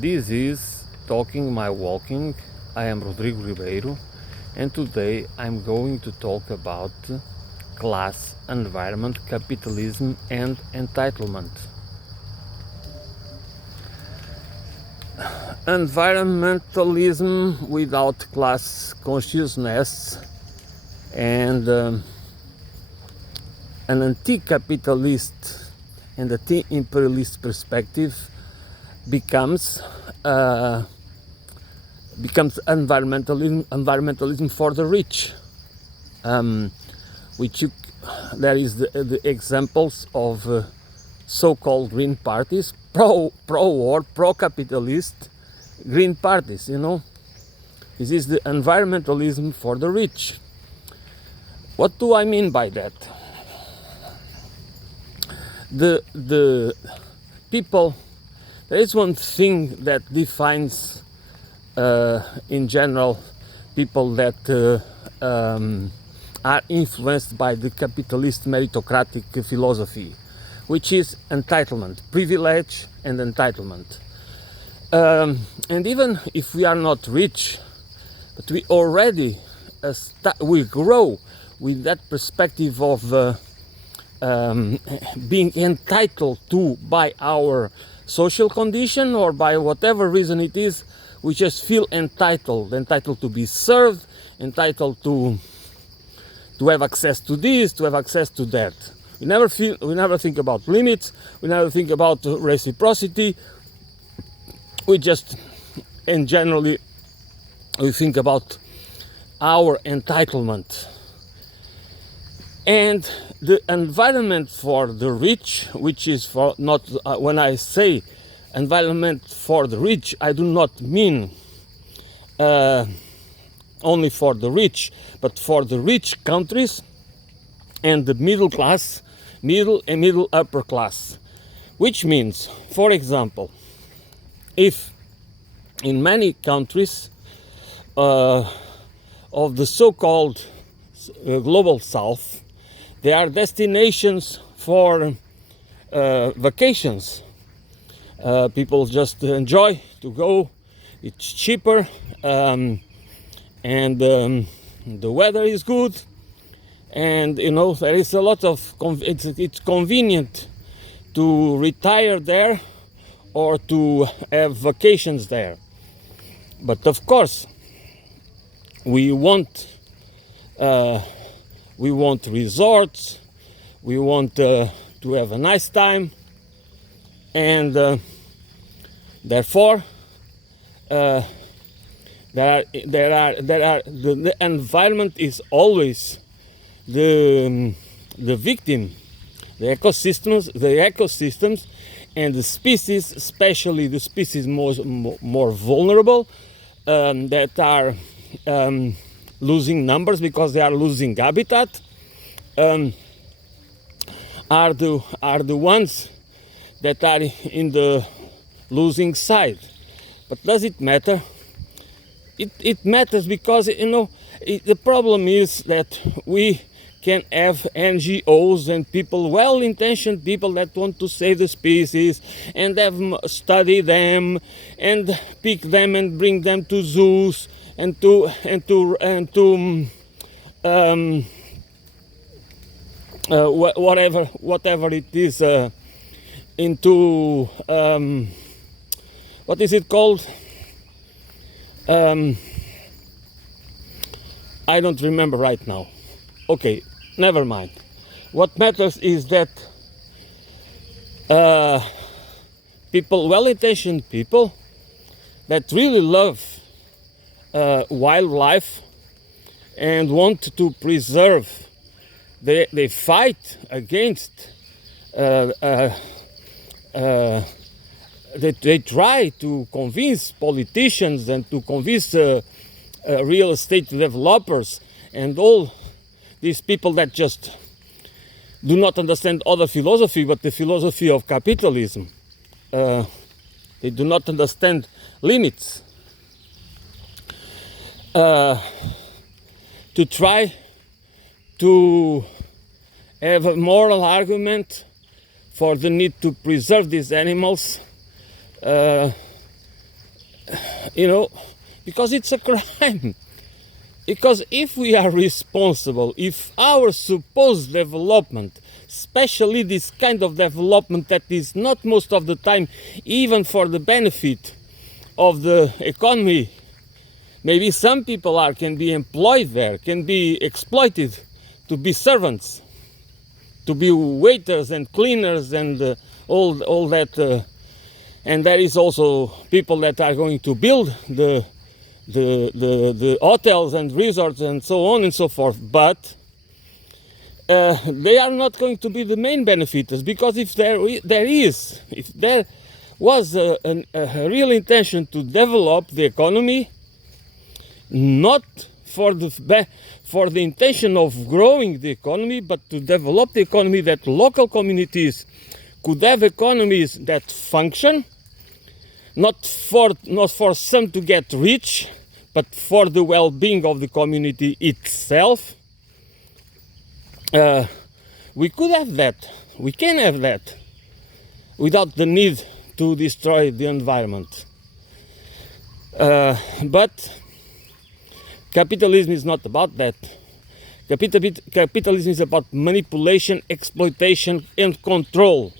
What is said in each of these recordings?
This is Talking My Walking. I am Rodrigo Ribeiro, and today I'm going to talk about class, environment, capitalism, and entitlement. Environmentalism without class consciousness and an anti-capitalist and anti-imperialist perspective becomes environmentalism for the rich, which there is the examples of so-called green parties, pro-war, pro-capitalist green parties. This is the environmentalism for the rich. What do I mean by that? The people. There is one thing that defines, in general, people that are influenced by the capitalist meritocratic philosophy, which is entitlement, privilege and entitlement. And even if we are not rich, but we already we grow with that perspective of being entitled to by our social condition or by whatever reason it is, we just feel entitled to be served, entitled to have access to this, to have access to that. We never think about limits, we never think about reciprocity. We just, and generally, we think about our entitlement. And the environment for the rich, which is for not, when I say environment for the rich, I do not mean only for the rich, but for the rich countries and the middle class, middle and middle upper class. Which means, for example, if in many countries of the so-called global south, there are destinations for vacations. People just enjoy to go. It's cheaper, and the weather is good, and there is a lot of it's convenient to retire there or to have vacations there. But of course, we want resorts, we want to have a nice time, and therefore the environment is always the victim, the ecosystems and the species, especially the species more vulnerable, that are losing numbers because they are losing habitat, are the ones that are in the losing side. But does it matter? It matters because the problem is that we can have NGOs and people, well-intentioned people that want to save the species and study them and pick them and bring them to zoos and to whatever it is, into what is it called? I don't remember right now. Okay, never mind. What matters is that people, well-intentioned people that really love wildlife and want to preserve, they fight against, they try to convince politicians and to convince real estate developers and all these people that just do not understand other philosophy but the philosophy of capitalism. They do not understand limits. To try to have a moral argument for the need to preserve these animals you know, because it's a crime. Because if we are responsible, if our supposed development, especially this kind of development that is not most of the time even for the benefit of the economy, maybe some people can be employed there, can be exploited to be servants, to be waiters and cleaners and all that. And there is also people that are going to build the hotels and resorts and so on and so forth. But they are not going to be the main benefiters, because if there was a real intention to develop the economy, not for the intention of growing the economy, but to develop the economy, that local communities could have economies that function, not for some to get rich, but for the well-being of the community itself. We could have that. We can have that without the need to destroy the environment. But capitalism is not about that. Capitalism is about manipulation, exploitation, and control.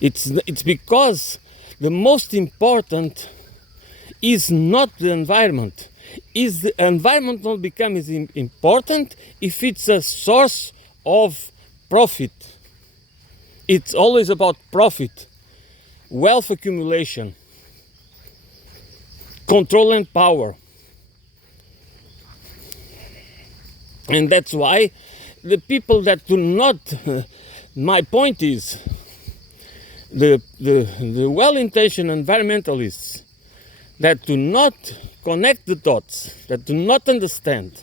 It's because the most important is not the environment. Is the environment not becomes important if it's a source of profit? It's always about profit, wealth accumulation, control and power. And that's why the people that do not, my point is, the well-intentioned environmentalists that do not connect the dots, that do not understand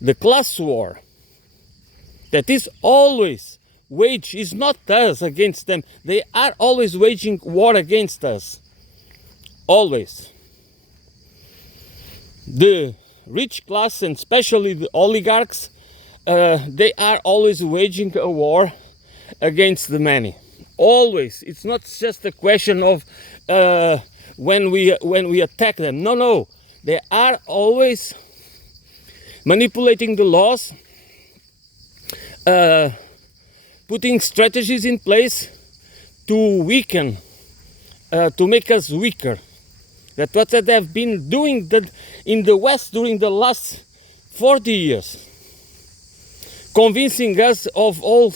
the class war that is always waged, is not us against them. They are always waging war against us. Always. The rich class, and especially the oligarchs, they are always waging a war against the many. Always. It's not just a question of when we attack them. No. They are always manipulating the laws, putting strategies in place to weaken, to make us weaker. That's what they have been doing in the West during the last 40 years. Convincing us of all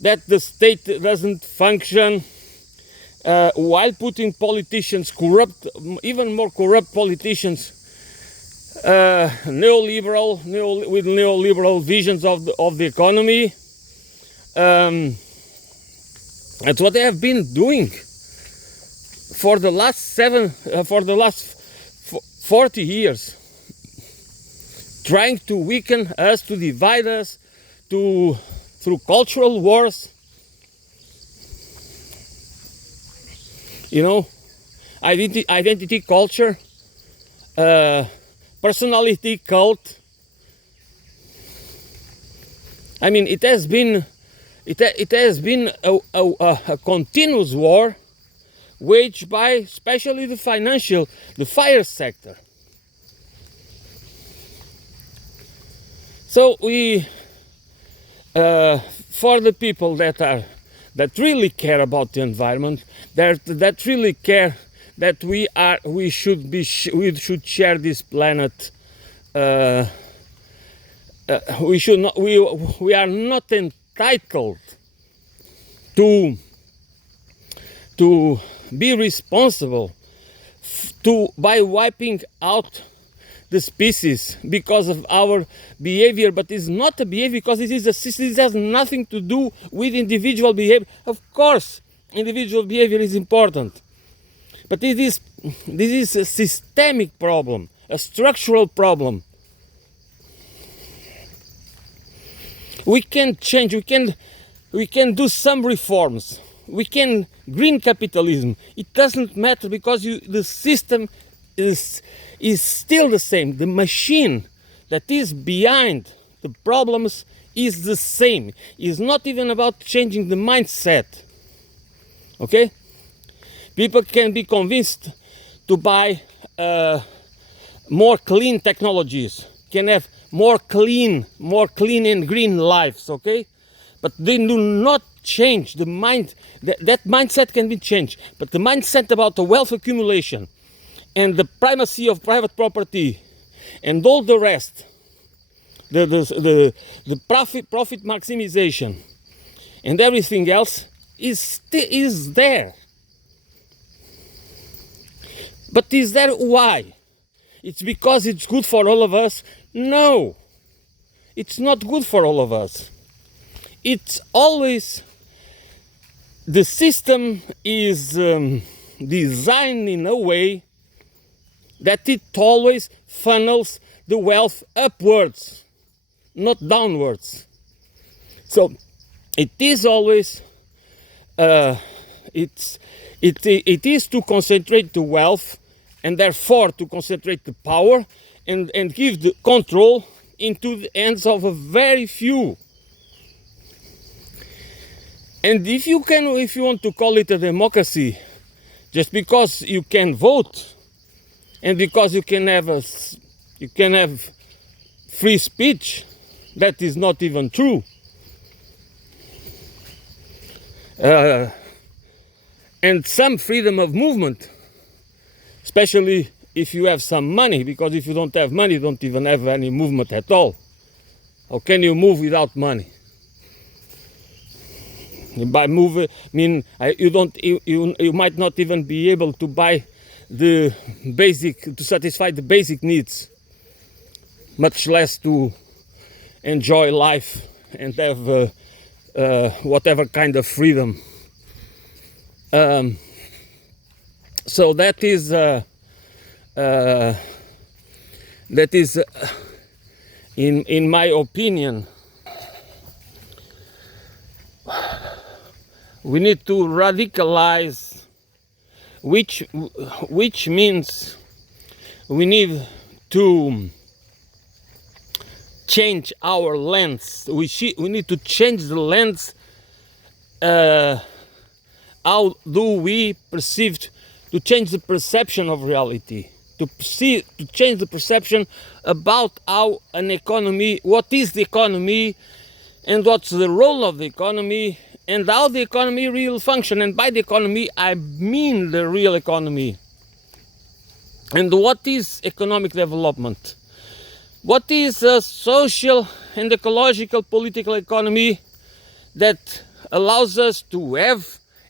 that the state doesn't function, while putting politicians, even more corrupt politicians, with neoliberal visions of the economy. That's what they have been doing for the last 40 years, trying to weaken us, to divide us, through cultural wars. Identity culture, personality cult. I mean, it has been a continuous war waged by especially the fire sector. So we, for the people that really care about the environment, that really care that we should share this planet. We are not entitled to be responsible by wiping out the species because of our behavior. But it's not a behavior, because this has nothing to do with individual behavior. Of course, individual behavior is important, but this is a systemic problem, a structural problem. We can change. We can do some reforms. We can green capitalism. It doesn't matter, because the system is still the same. The machine that is behind the problems is the same. It's not even about changing the mindset. Okay? People can be convinced to buy more clean technologies, can have more clean and green lives, okay? But they do not change the mind. That mindset can be changed, but the mindset about the wealth accumulation and the primacy of private property and all the rest, the profit maximization and everything else is there. But is there why? It's because it's good for all of us? No, it's not good for all of us. It's always, the system is designed in a way that it always funnels the wealth upwards, not downwards. So it is always, it is to concentrate the wealth, and therefore to concentrate the power and give the control into the hands of a very few. And if you want to call it a democracy, just because you can vote and because you can have free speech, that is not even true. And some freedom of movement, especially if you have some money, because if you don't have money, you don't even have any movement at all. How can you move without money? By move, you might not even be able to buy to satisfy the basic needs, much less to enjoy life and have whatever kind of freedom. So that is in my opinion, we need to radicalize, which means we need to change our lens. We need to change the lens. How do we perceive, to change the perception of reality, to change the perception about how an economy, what is the economy, and what's the role of the economy, and how the economy really function. And by the economy, I mean the real economy. And what is economic development? What is a social and ecological political economy that allows us to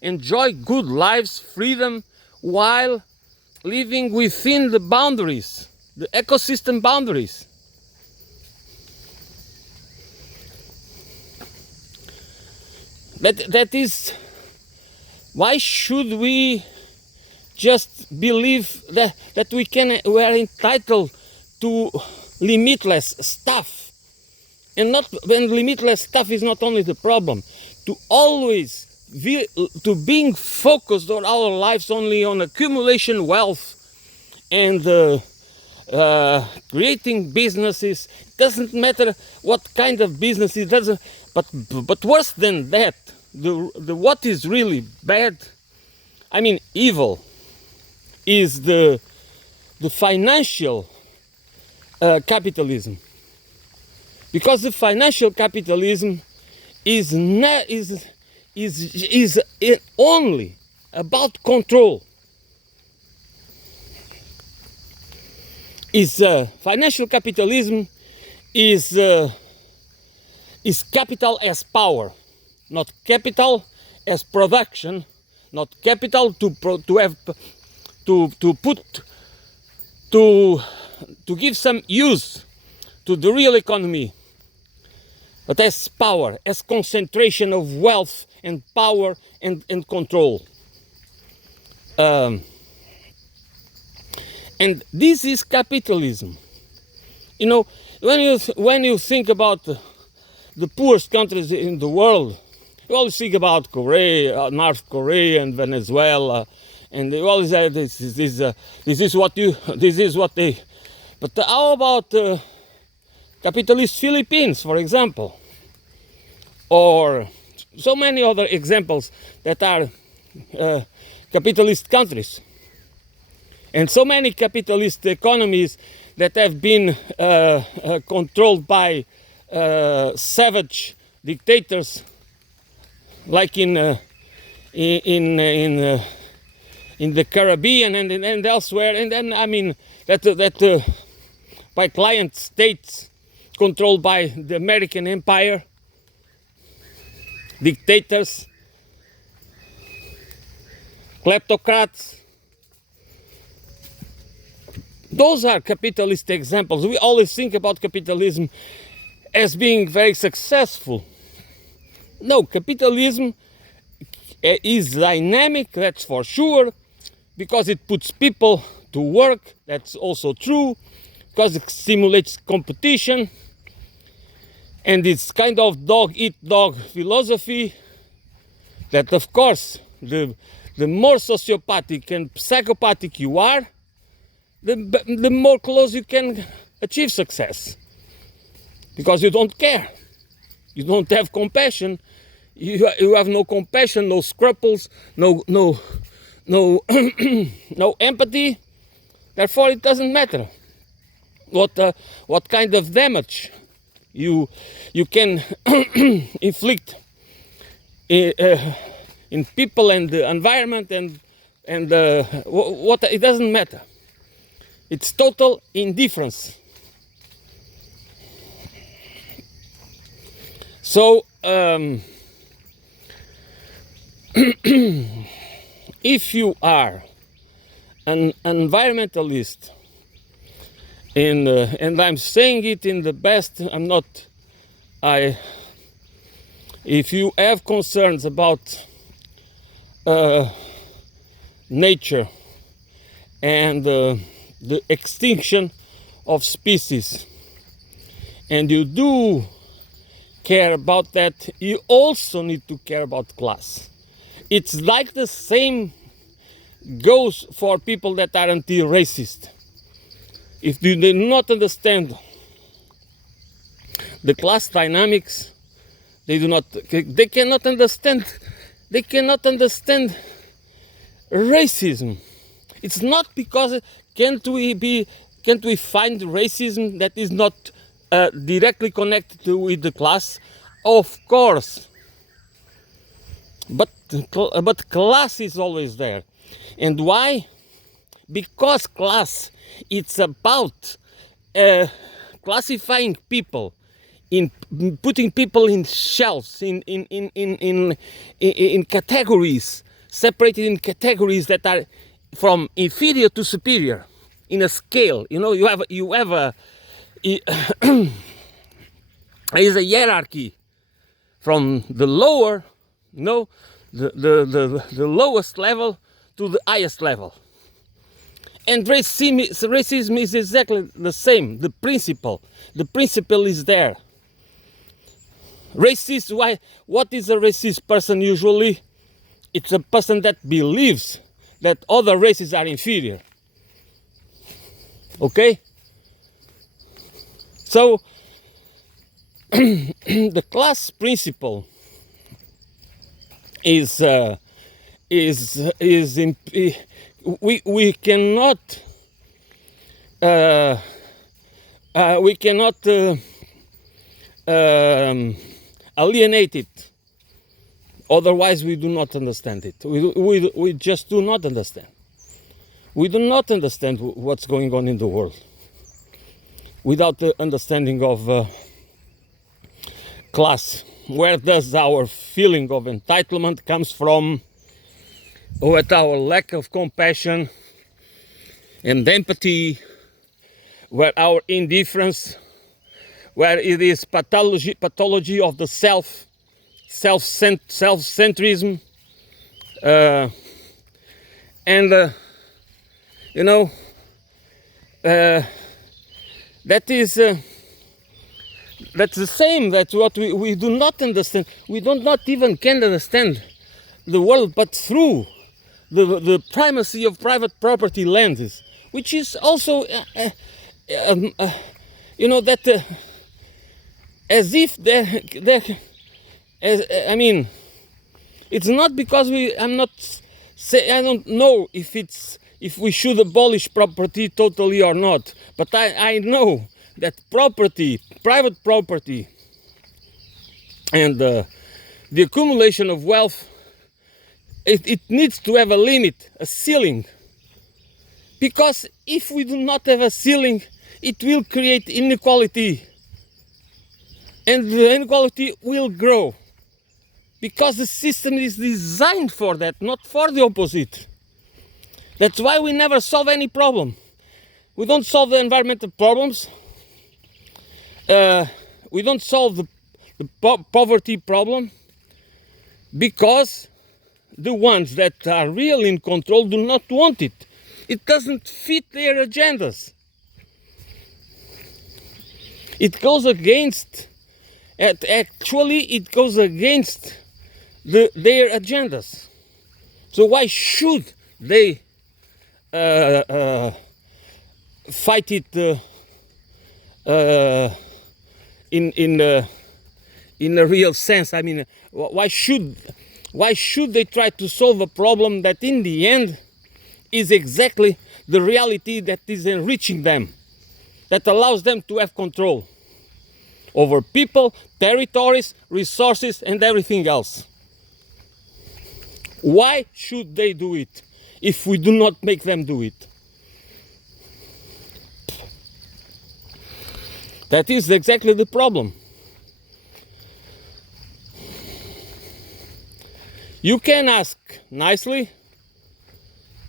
enjoy good lives, freedom, while living within the boundaries, the ecosystem boundaries? That is, why should we just believe that we are entitled to limitless stuff? And limitless stuff is not only the problem. To being focused on our lives only on accumulation wealth and creating businesses. It doesn't matter what kind of business it doesn't. But worse than that, the what is really bad, I mean evil, is the financial capitalism. Because the financial capitalism is only about control. Financial capitalism is capital as power, not capital as production, not capital to give some use to the real economy, but as power, as concentration of wealth and power and control. And this is capitalism. You know, when you think about the poorest countries in the world, you always think about Korea, North Korea, and Venezuela, and they always say this is what they. But how about capitalist Philippines, for example, or so many other examples that are capitalist countries. And so many capitalist economies that have been controlled by savage dictators, like in the Caribbean and elsewhere, and then I mean that by client states controlled by the American empire, dictators, kleptocrats. Those are capitalist examples. We always think about capitalism as being very successful. No, capitalism is dynamic, that's for sure, because it puts people to work, that's also true, because it stimulates competition, and it's kind of dog-eat-dog philosophy that, of course, the more sociopathic and psychopathic you are, the more close you can achieve success. Because you don't care. You don't have compassion. You have no compassion, no scruples, no no empathy. Therefore, it doesn't matter what kind of damage you can inflict in people and the environment and what it doesn't matter. It's total indifference. So if you are an environmentalist, and I'm saying it in the best, if you have concerns about nature and the extinction of species, and you do care about that, you also need to care about class. It's like the same goes for people that are anti-racist. If you do not understand the class dynamics, they cannot understand racism. It's not because can't we find racism that is not directly connected with the class? Of course. But class is always there. And why? Because class, it's about classifying people, in putting people in shelves, in categories, separated in categories that are from inferior to superior in a scale. You know, you have there is a hierarchy from the lower, the lowest level to the highest level. And racism is exactly the same. The principle is there. Racist, what is a racist person usually? It's a person that believes that other races are inferior. Okay? So, the class principle we cannot alienate it. Otherwise, we do not understand it. We just do not understand. We do not understand what's going on in the world without the understanding of class. Where does our feeling of entitlement comes from? With our lack of compassion and empathy, where our indifference, where it is pathology of the self-centrism, that is that's the same. That's what we do not understand. We do not even can understand the world, but through the primacy of private property lenses, which is also, that as if I mean, it's not because I'm not say I don't know if we should abolish property totally or not, but I know that property, private property, and the accumulation of wealth, it needs to have a limit, a ceiling. Because if we do not have a ceiling, it will create inequality. And the inequality will grow. Because the system is designed for that, not for the opposite. That's why we never solve any problem. We don't solve the environmental problems. We don't solve the poverty problem, because the ones that are really in control do not want it. It doesn't fit their agendas. It goes against, actually it goes against their agendas. So why should they fight it in a real sense? I mean, why should they try to solve a problem that in the end is exactly the reality that is enriching them, that allows them to have control over people, territories, resources, and everything else? Why should they do it if we do not make them do it? That is exactly the problem. You can ask nicely,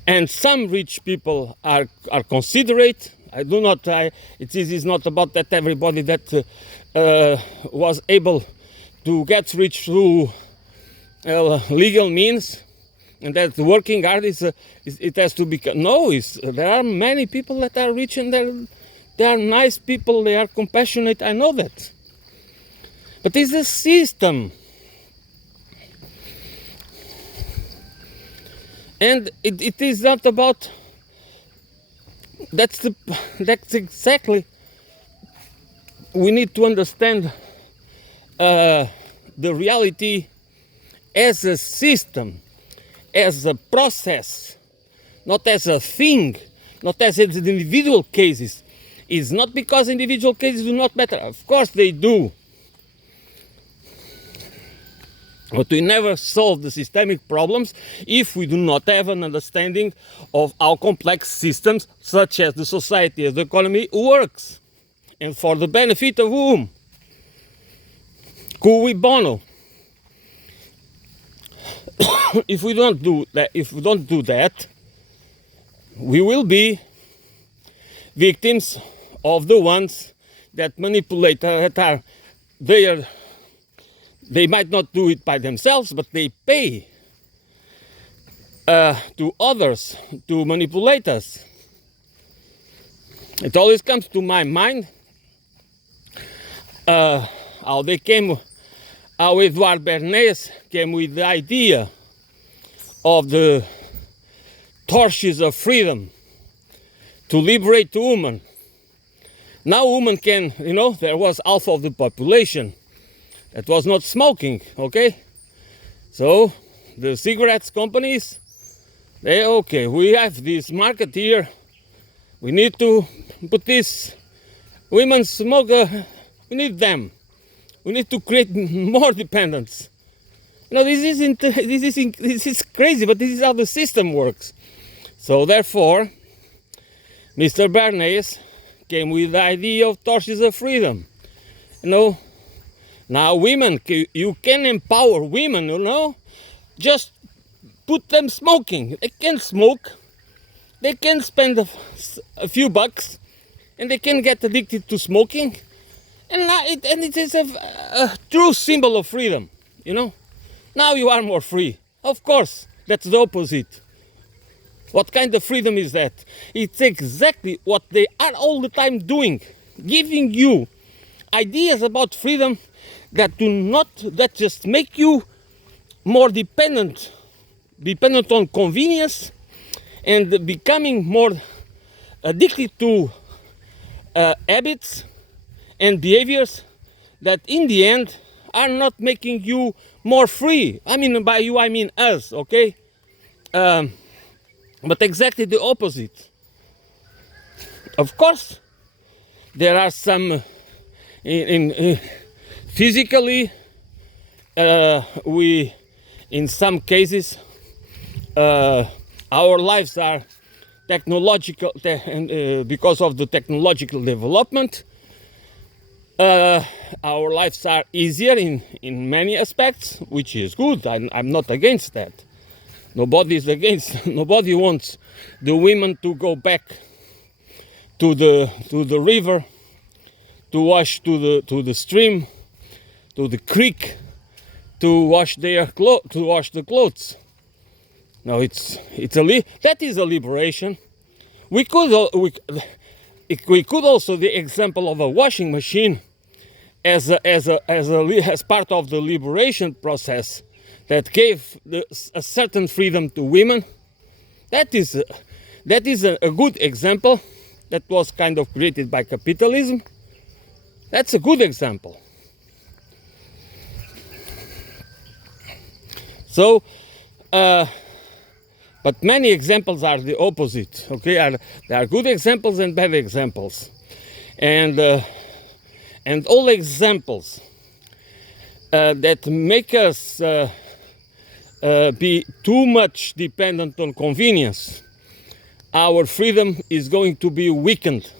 and some rich people are considerate. It is not about that everybody that was able to get rich through legal means, and that working hard it has to be. No, there are many people that are rich, and they are nice people. They are compassionate. I know that, but it's a system. And it is not about. That's exactly. We need to understand the reality as a system, as a process, not as a thing, not as individual cases. It's not because individual cases do not matter. Of course they do. But we never solve the systemic problems if we do not have an understanding of how complex systems, such as the society, as the economy, works. And for the benefit of whom? Cui bono. If we don't do that, we will be victims of the ones that manipulate, they might not do it by themselves, but they pay to others to manipulate us. It always comes to my mind how Edouard Bernays came with the idea of the torches of freedom to liberate the woman. Now women can, there was half of the population that was not smoking, okay? So the cigarettes companies, we have this market here. We need to put this women smoker, we need them. We need to create more dependence. This is crazy, but this is how the system works. So therefore, Mr. Bernays came with the idea of torches of freedom. Now women, you can empower women, just put them smoking. They can smoke, they can spend a few bucks, and they can get addicted to smoking. And it is a true symbol of freedom, Now you are more free. Of course, that's the opposite. What kind of freedom is that? It's exactly what they are all the time doing, giving you ideas about freedom that just make you more dependent on convenience, and becoming more addicted to habits and behaviors that in the end are not making you more free. I mean, by you I mean us, okay? but exactly the opposite. Of course, there are some physically, we in some cases our lives are technological, because of the technological development. Our lives are easier in many aspects, which is good. I'm not against that. Nobody is against. Nobody wants the women to go back to the river, to wash to the stream, to the creek, to wash the clothes. No, that is a liberation. We could also the example of a washing machine as part of the liberation process that gave a certain freedom to women. That is a good example that was kind of created by capitalism. That's a good example. So, but many examples are the opposite. Okay, there are good examples and bad examples, and all examples that make us be too much dependent on convenience, our freedom is going to be weakened,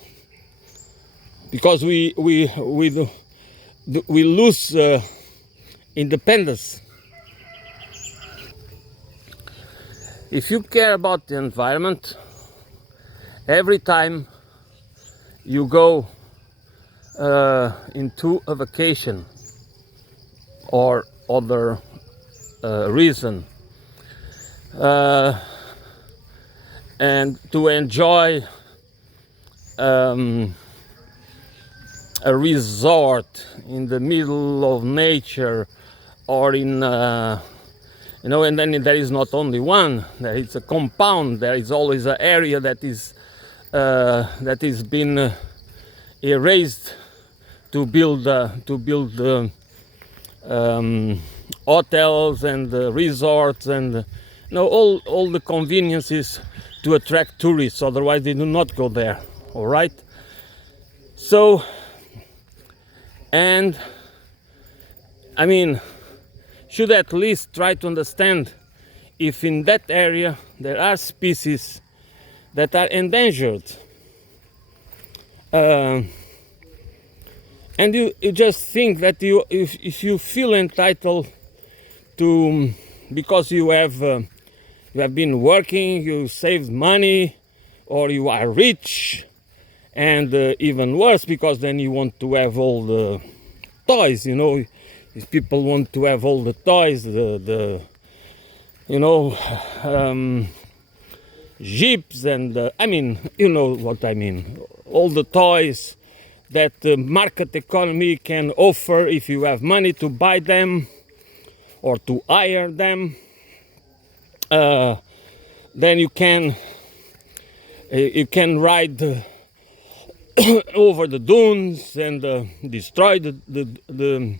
because we lose independence. If you care about the environment, every time you go into a vacation or other reason, and to enjoy a resort in the middle of nature, or in and then there is not only one, there is a compound, there is always an area that is been erased to build hotels and resorts and all the conveniences to attract tourists. Otherwise, they do not go there. All right. So, and I mean, should at least try to understand if in that area there are species that are endangered. And you just think that if you feel entitled to, because you have been working, you saved money, or you are rich, and even worse, because then you want to have all the toys, If people want to have all the toys, jeeps, and I mean, you know what I mean. All the toys that the market economy can offer if you have money to buy them or to hire them. Then you can ride over the dunes and destroy the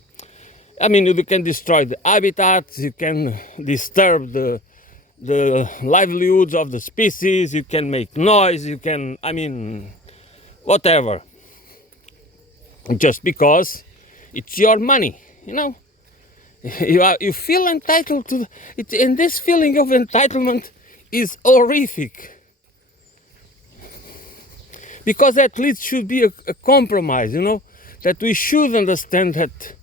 I mean, you can destroy the habitats, you can disturb the livelihoods of the species, you can make noise, you can, I mean, whatever. Just because it's your money, You feel entitled to it, and this feeling of entitlement is horrific. Because at least should be a compromise, that we should understand that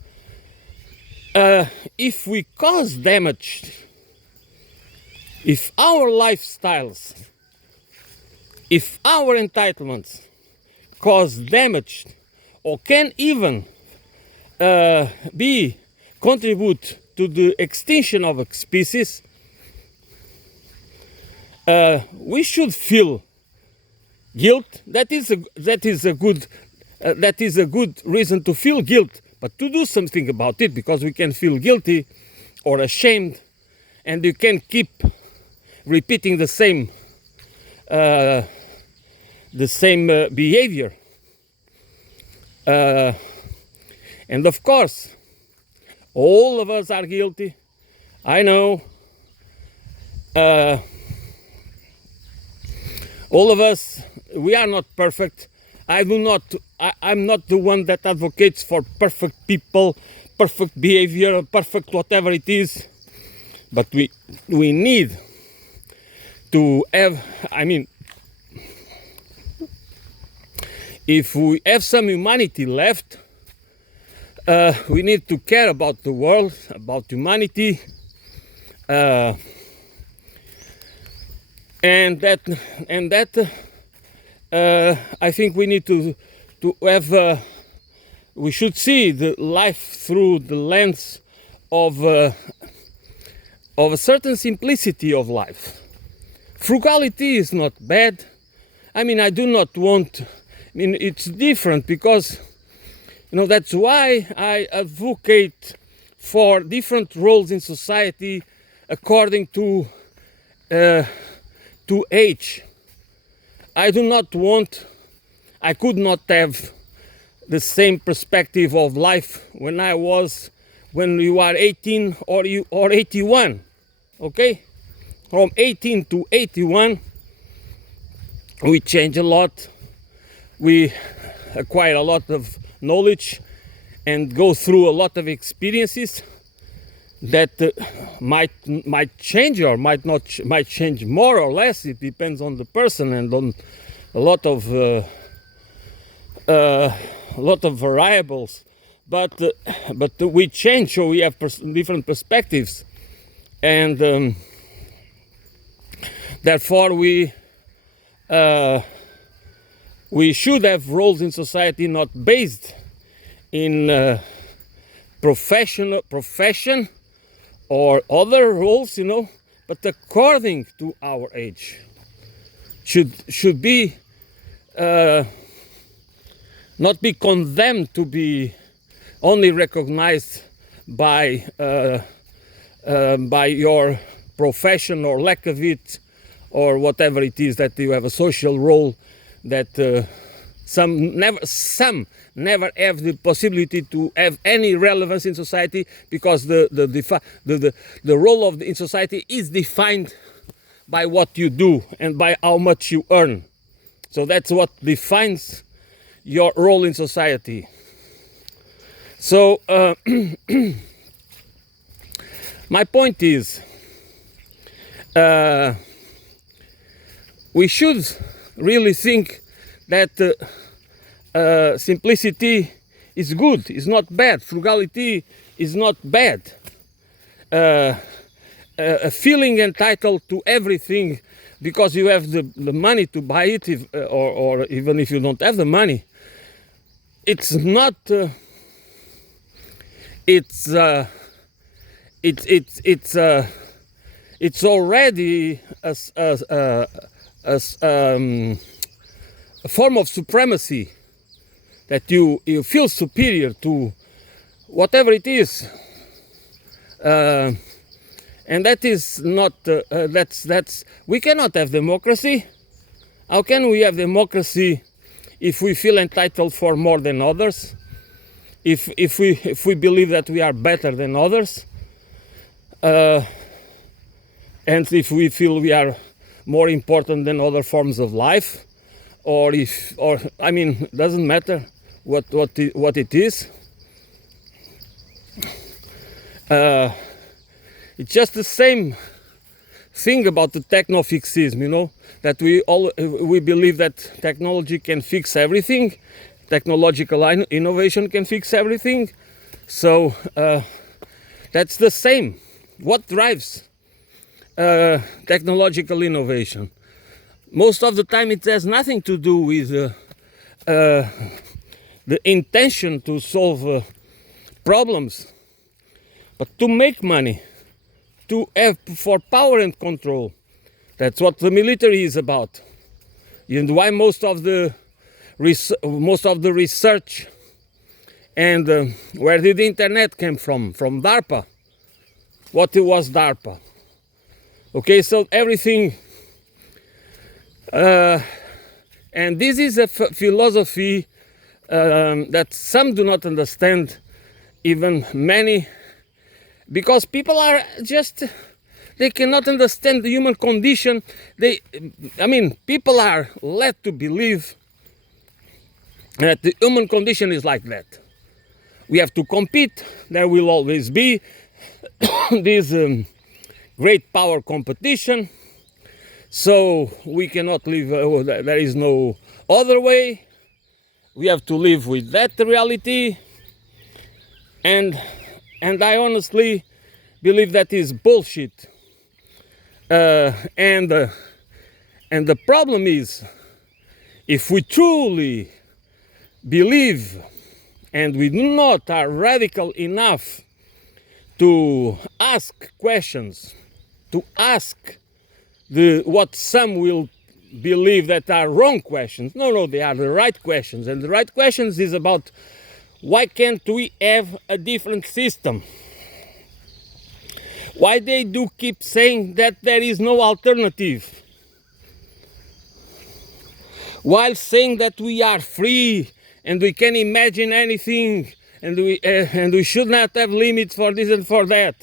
if we cause damage, if our lifestyles, if our entitlements cause damage, or can even contribute to the extinction of a species, we should feel guilt. That is a good reason to feel guilt, but to do something about it, because we can feel guilty or ashamed, and you can keep repeating the same behavior. And of course, all of us are guilty. I know. All of us, we are not perfect. I'm not the one that advocates for perfect people, perfect behavior, perfect whatever it is. But we need to have, I mean, if we have some humanity left, we need to care about the world, about humanity, and that I think we need to have. We should see the life through the lens of a certain simplicity of life. Frugality is not bad. I mean, I do not want. I mean, it's different because, you know, that's why I advocate for different roles in society according to age. I do not want. I could not have the same perspective of life when you are 18 or 81. Okay, from 18 to 81, we change a lot. We acquire a lot of knowledge and go through a lot of experiences that might change or might change more or less. It depends on the person and on a lot of variables. But we change, so we have different perspectives, and therefore we should have roles in society not based in profession or other roles, you know, but according to our age. Should be not be condemned to be only recognized by your profession or lack of it, or whatever it is, that you have a social role that some never have the possibility to have any relevance in society, because the role in society is defined by what you do and by how much you earn. So that's what defines your role in society. So my point is, we should really think that simplicity is good, is not bad. Frugality is not bad. Feeling entitled to everything because you have the money to buy it, or even if you don't have the money, it's not. It's already a form of supremacy, that you feel superior to whatever it is, and that is not. That's we cannot have democracy. How can we have democracy if we feel entitled for more than others? If we believe that we are better than others, and if we feel we are more important than other forms of life, or I mean, doesn't matter what it is. It's just the same thing about the techno-fixism, you know, that we believe that technology can fix everything. Technological innovation can fix everything. So that's the same. What drives technological innovation? Most of the time it has nothing to do with the intention to solve problems, but to make money, to have for power and control. That's what the military is about. And why most of the research, and where did the internet come from? From DARPA. What was DARPA? Okay, so everything, and this is a philosophy that some do not understand, even many, because people are just, They cannot understand the human condition. People are led to believe that the human condition is like that. We have to compete. There will always be this great power competition. So we cannot live, there is no other way. We have to live with that reality. And I honestly believe that is bullshit. And the problem is, if we truly believe and we do not are radical enough to ask questions, to ask what some will believe that are wrong questions. No, they are the right questions. And the right questions is about, why can't we have a different system? Why they do keep saying that there is no alternative? While saying that we are free and we can imagine anything and we should not have limits for this and for that.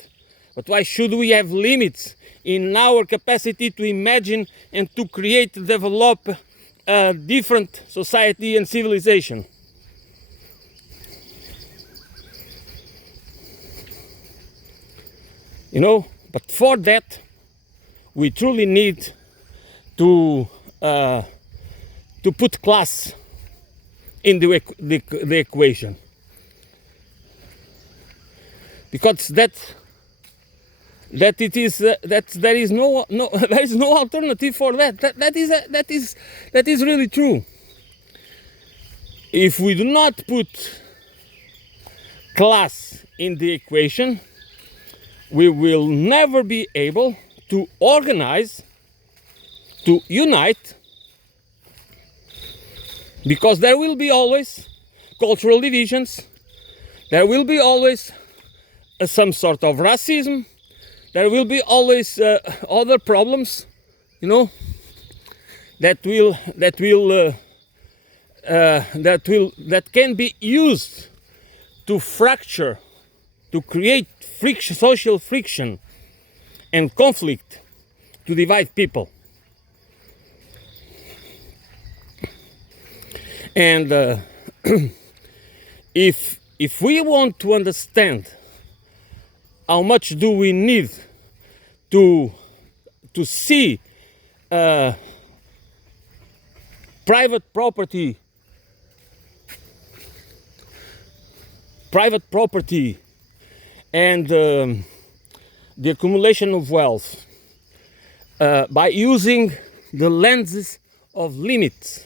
But why should we have limits in our capacity to imagine and to create, develop a different society and civilization? But for that, we truly need to put class in the equation, because that it is that there is no there is no alternative for that. That is really true. If we do not put class in the equation, we will never be able to organize, to unite, because there will be always cultural divisions, there will be always some sort of racism, there will be always other problems, that can be used to fracture, to create friction, social friction and conflict, to divide people. And if we want to understand how much do we need to see private property and the accumulation of wealth by using the lenses of limits,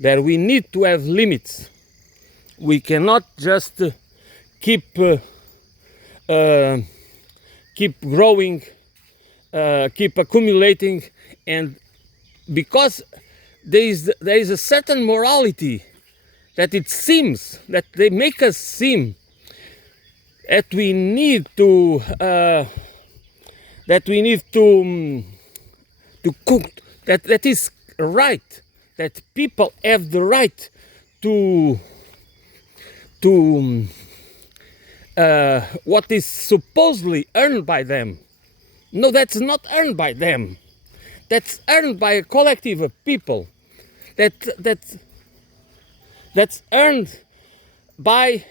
that we need to have limits. We cannot just keep growing, keep accumulating, and because there is a certain morality that it seems that they make us seem that we need to cook, that is right, that people have the right to what is supposedly earned by them. No, that's not earned by them. That's earned by a collective of people. That's earned by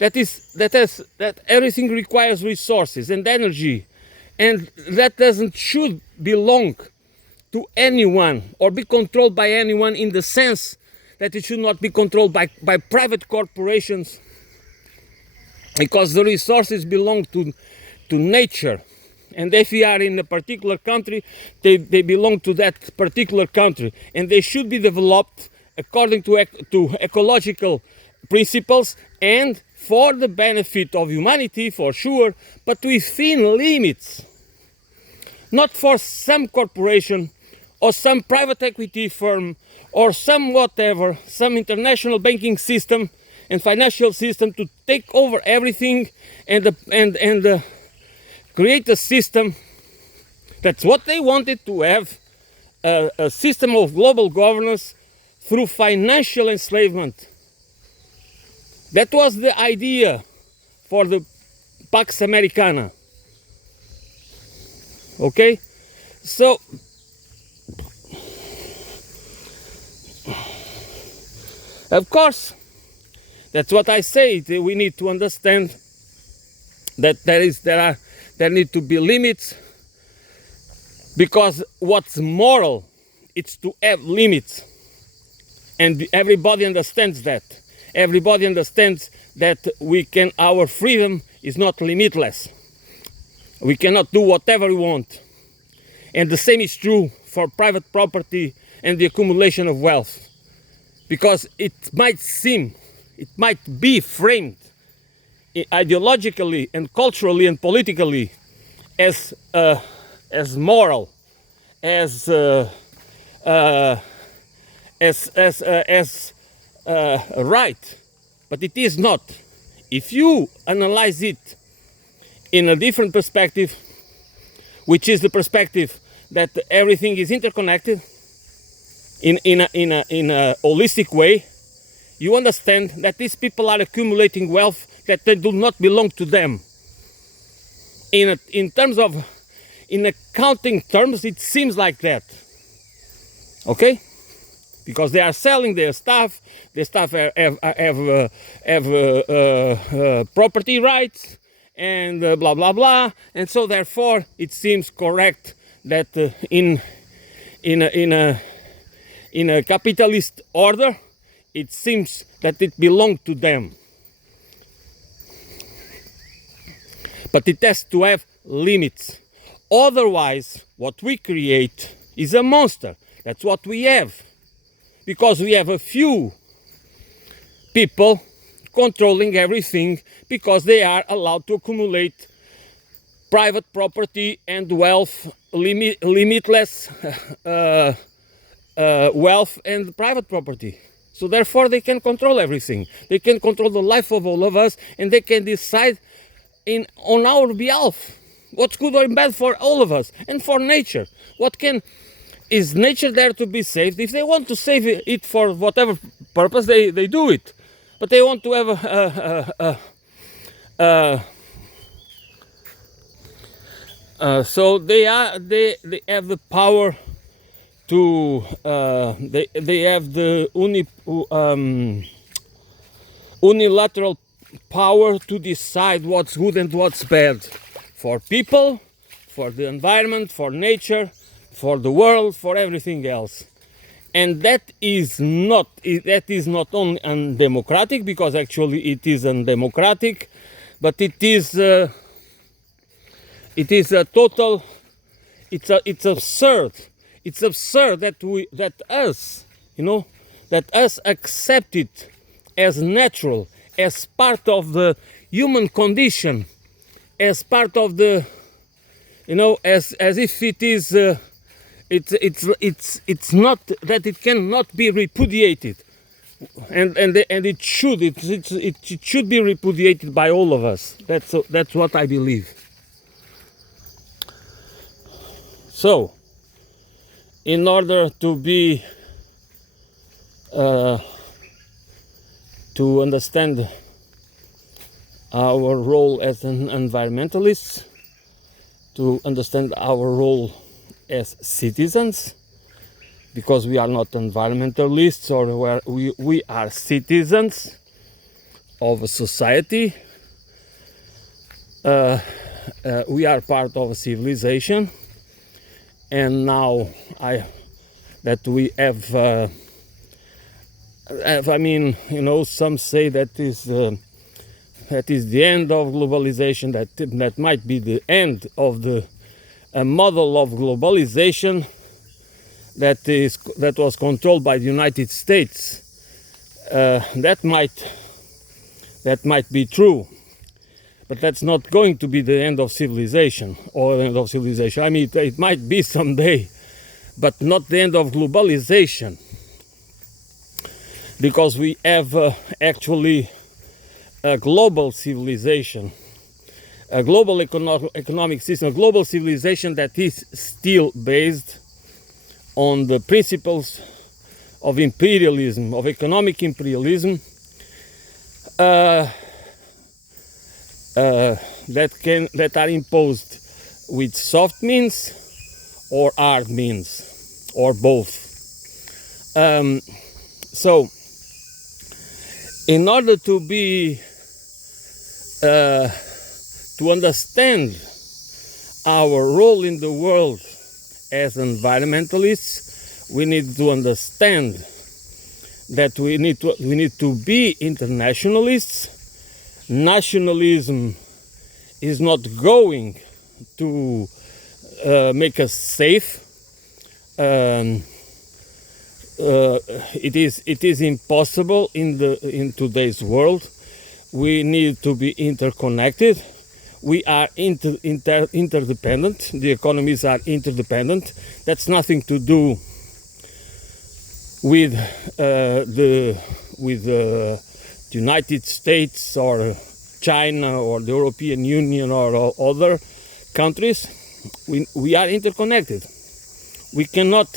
that everything requires resources and energy, and that should belong to anyone or be controlled by anyone, in the sense that it should not be controlled by private corporations, because the resources belong to nature. And if we are in a particular country, they belong to that particular country, and they should be developed according to ecological principles and for the benefit of humanity, for sure, but within limits. Not for some corporation or some private equity firm or some whatever, some international banking system and financial system to take over everything and create a system. That's what they wanted to have, a system of global governance through financial enslavement. That was the idea for the Pax Americana. Okay? So, of course, that's what I say. We need to understand that there need to be limits, because what's moral, it's to have limits, and everybody understands that. Everybody understands that our freedom is not limitless. We cannot do whatever we want, and the same is true for private property and the accumulation of wealth, because it might be framed ideologically and culturally and politically as moral, as right, but it is not. If you analyze it in a different perspective, which is the perspective that everything is interconnected in a holistic way, you understand that these people are accumulating wealth that they do not belong to them. In accounting terms, it seems like that. Okay? Because they are selling their stuff. Their stuff have property rights and blah blah blah, and so therefore it seems correct that in a capitalist order, it seems that it belongs to them. But it has to have limits. Otherwise, what we create is a monster. That's what we have. Because we have a few people controlling everything, because they are allowed to accumulate private property and wealth, limitless wealth and private property. So therefore they can control everything. They can control the life of all of us, and they can decide on our behalf what's good or bad for all of us, and for nature. Is nature there to be saved? If they want to save it for whatever purpose, they do it. But they want to have so they have the power to they have the unilateral power to decide what's good and what's bad for people, for the environment, for nature, for the world, for everything else. And that is not only undemocratic, because actually it is undemocratic, but it is a total. It's absurd. It's absurd that us accept it as natural, as part of the human condition, as part of the, as if it is. It's not that it cannot be repudiated, and it should be repudiated by all of us. That's what I believe. So, in order to understand our role as an environmentalist, to understand our role as citizens, because we are not environmentalists, or we are citizens of a society. We are part of a civilization, and now that we have, some say that is the end of globalization. That might be the end of a model of globalization that was controlled by the United States. That might be true, but that's not going to be the end of civilization, or the end of civilization. I mean, it might be someday, but not the end of globalization, because we have actually a global civilization, a global economic system, a global civilization that is still based on the principles of imperialism, of economic imperialism, that are imposed with soft means or hard means, or both. So, in order to be to understand our role in the world as environmentalists, we need to understand that we need to be internationalists. Nationalism is not going to make us safe. It is impossible in today's world. We need to be interconnected. We are interdependent. The economies are interdependent. That's nothing to do with the United States or China or the European Union or other countries. We are interconnected. We cannot.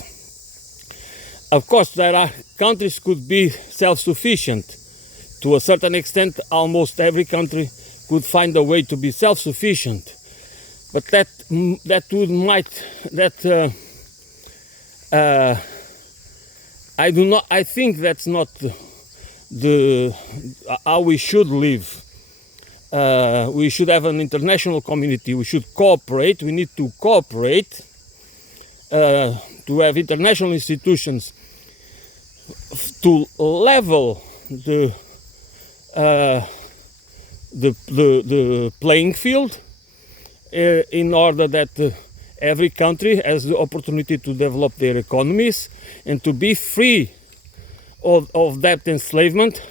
Of course, there are countries could be self-sufficient. To a certain extent, almost every country could find a way to be self-sufficient. But I think that's not the how we should live. We should have an international community. We should cooperate. We need to cooperate to have international institutions to level the playing field in order that every country has the opportunity to develop their economies and to be free of debt enslavement.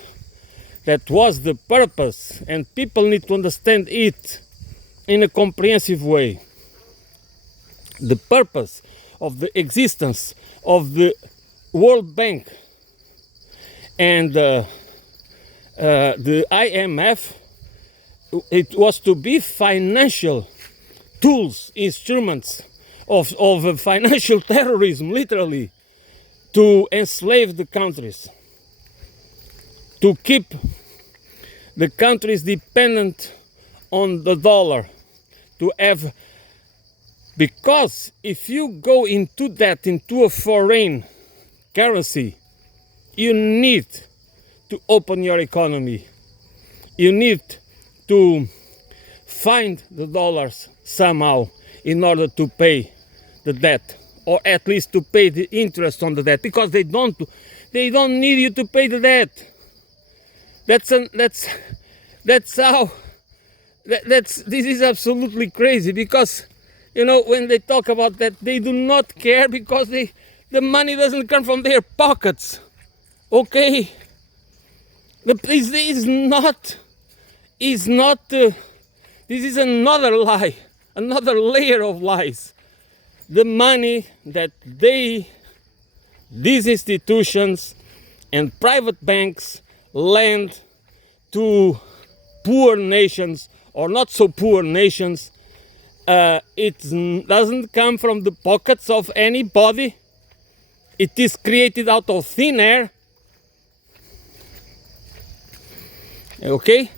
That was the purpose, and people need to understand it in a comprehensive way. The purpose of the existence of the World Bank and the IMF, it was to be financial tools, instruments of financial terrorism, literally, to enslave the countries, to keep the countries dependent on the dollar, to have, because if you go into that, into a foreign currency, you need to open your economy. You need to find the dollars somehow in order to pay the debt, or at least to pay the interest on the debt, because they don't need you to pay the debt. This is absolutely crazy, because when they talk about that, they do not care, because the money doesn't come from their pockets. Okay, this is another lie, another layer of lies. The money that these institutions and private banks lend to poor nations or not so poor nations, it doesn't come from the pockets of anybody. It is created out of thin air. Okay?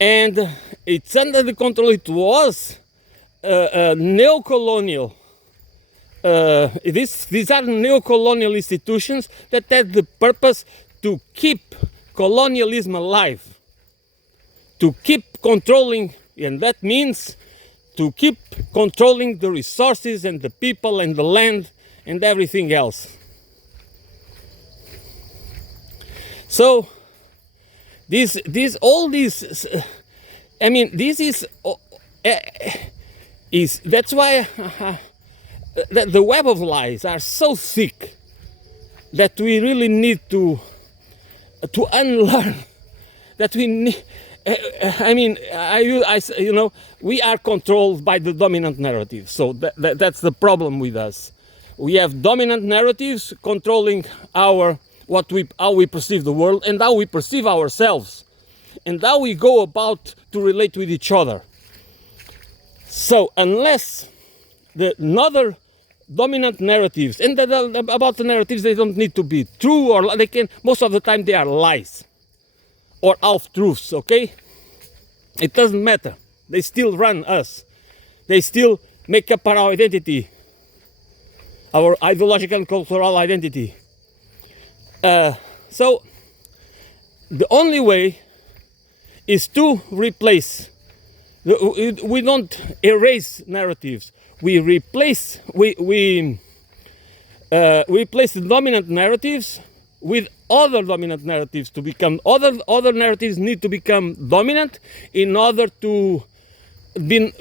And it's under the control. It was neo-colonial. These are neo-colonial institutions that had the purpose to keep colonialism alive, to keep controlling, and that means to keep controlling the resources and the people and the land and everything else. So this is that's why the web of lies are so thick that we really need to unlearn. That we need. We are controlled by the dominant narrative. So that's the problem with us. We have dominant narratives controlling how we perceive the world and how we perceive ourselves, and how we go about to relate with each other. So unless the other dominant narratives, and about the narratives, they don't need to be true, or they can, most of the time they are lies or half truths. Okay, it doesn't matter, they still run us. they still make up our identity, our ideological and cultural identity. So the only way is to replace. We don't erase narratives. We replace. We replace the dominant narratives with other dominant narratives to become other narratives need to become dominant in order to be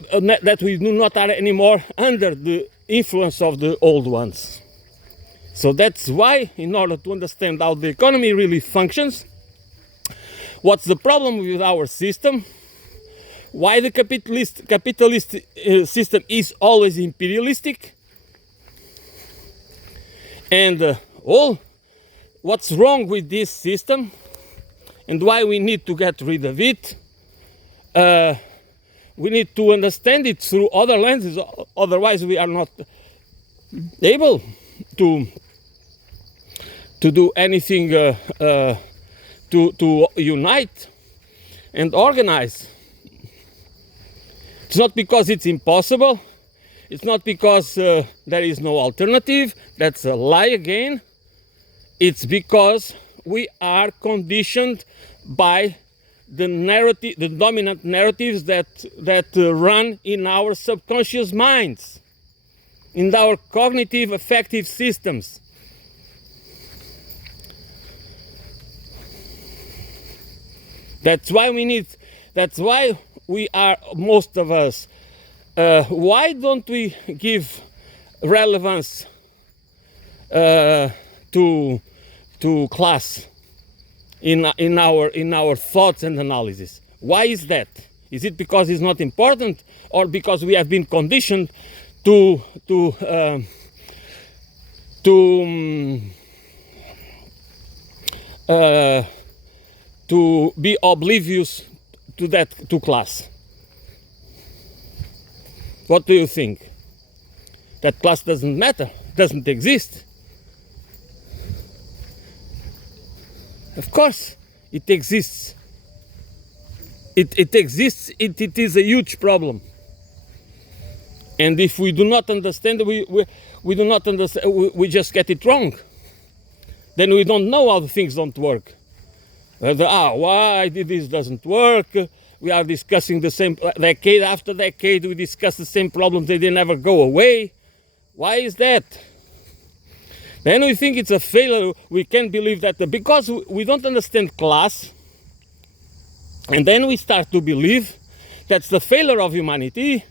that we do not are anymore under the influence of the old ones. So that's why, in order to understand how the economy really functions, what's the problem with our system, why the capitalist system is always imperialistic, and what's wrong with this system, and why we need to get rid of it. We need to understand it through other lenses, otherwise we are not able to do anything to unite and organize. It's not because it's impossible. It's not because there is no alternative. That's a lie again. It's because we are conditioned by the narrative, the dominant narratives that run in our subconscious minds, in our cognitive affective systems. That's why we are, most of us, why don't we give relevance to class in our thoughts and analysis? Why is that? Is it because it's not important, or because we have been conditioned to be oblivious to class? What do you think? That class doesn't matter, doesn't exist? Of course it exists. It exists. It is a huge problem. And if we do not understand, we do not understand. We just get it wrong. Then we don't know how things don't work. Why this doesn't work? We are discussing the same decade after decade. We discuss the same problems. They never go away. Why is that? Then we think it's a failure. We can't believe that because we don't understand class. And then we start to believe that's the failure of humanity.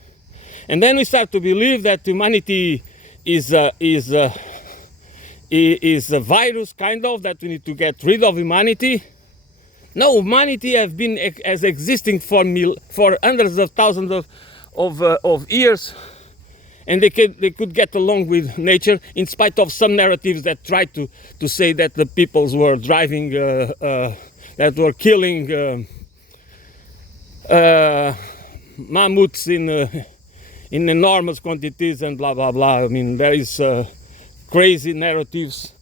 And then we start to believe that humanity is a virus, kind of, that we need to get rid of humanity. No, humanity has existing for hundreds of thousands of years, and they could get along with nature in spite of some narratives that try to say that the peoples were driving, that were killing mammoths in enormous quantities and blah blah blah. I mean, there is crazy narratives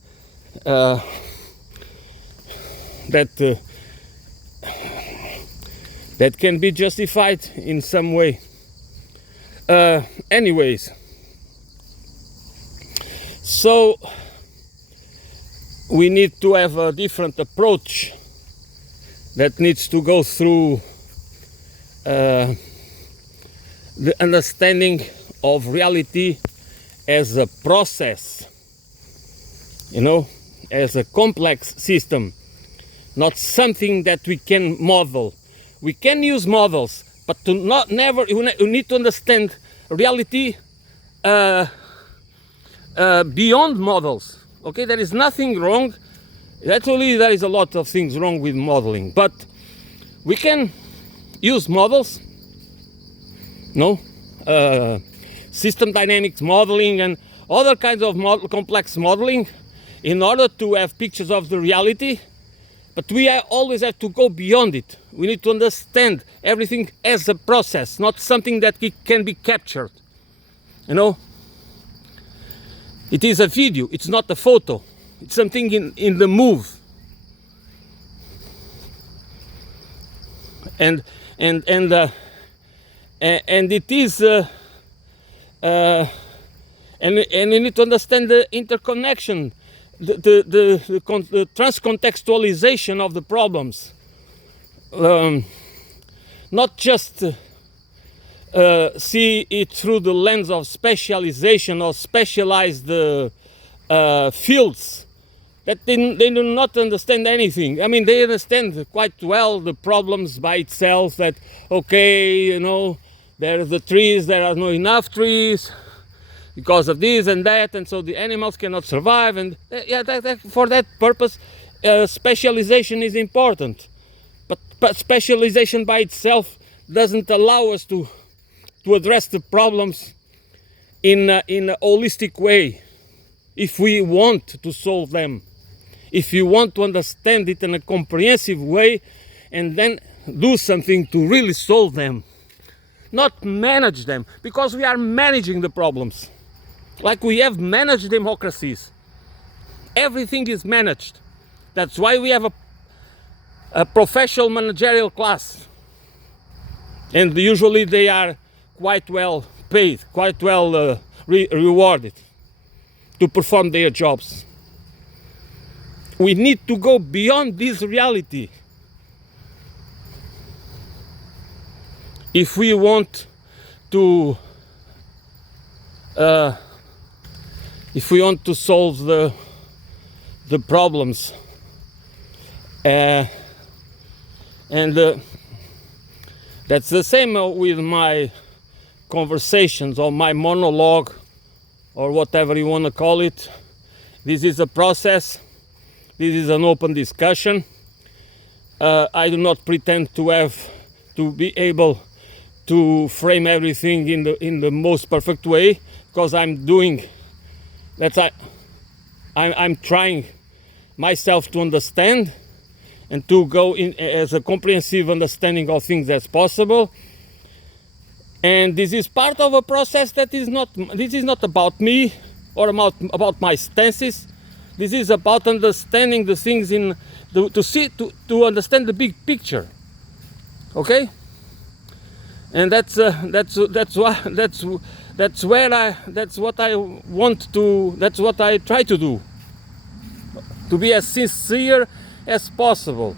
that can be justified in some way. Anyways, so we need to have a different approach that needs to go through the understanding of reality as a process, as a complex system, not something that we can model. We can use models, but we need to understand reality beyond models. Okay, there is nothing wrong. Actually, there is a lot of things wrong with modeling, but we can use models, system dynamics modeling and other kinds of complex modeling in order to have pictures of the reality. But we always have to go beyond it. We need to understand everything as a process, not something that can be captured. It is a video, it's not a photo. It's something in the move. And it is And we need to understand the interconnection, the transcontextualization of the problems. Not just see it through the lens of specialization or specialized fields that they do not understand anything. I mean, they understand quite well the problems by itself, that, okay, you know, there are the trees, there are not enough trees because of this and that, and so the animals cannot survive, and yeah, for that purpose, specialization is important. But specialization by itself doesn't allow us to address the problems in a holistic way. If we want to solve them, if you want to understand it in a comprehensive way, and then do something to really solve them, not manage them, because we are managing the problems. Like we have managed democracies. Everything is managed. That's why we have a professional managerial class. And usually they are quite well paid, quite well rewarded to perform their jobs. We need to go beyond this reality if we want to solve the problems. That's the same with my conversations or my monologue or whatever you want to call it. This is a process. This is an open discussion. I do not pretend to be able to frame everything in the most perfect way, because I'm doing that. I'm trying myself to understand and to go in as a comprehensive understanding of things as possible. And this is part of a process that is not. This is not about me or about my stances. This is about understanding the things to understand the big picture. Okay? And that's what I try to do. To be as sincere as possible.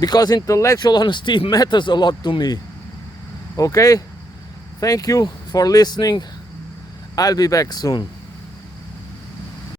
Because intellectual honesty matters a lot to me. Okay? Thank you for listening. I'll be back soon.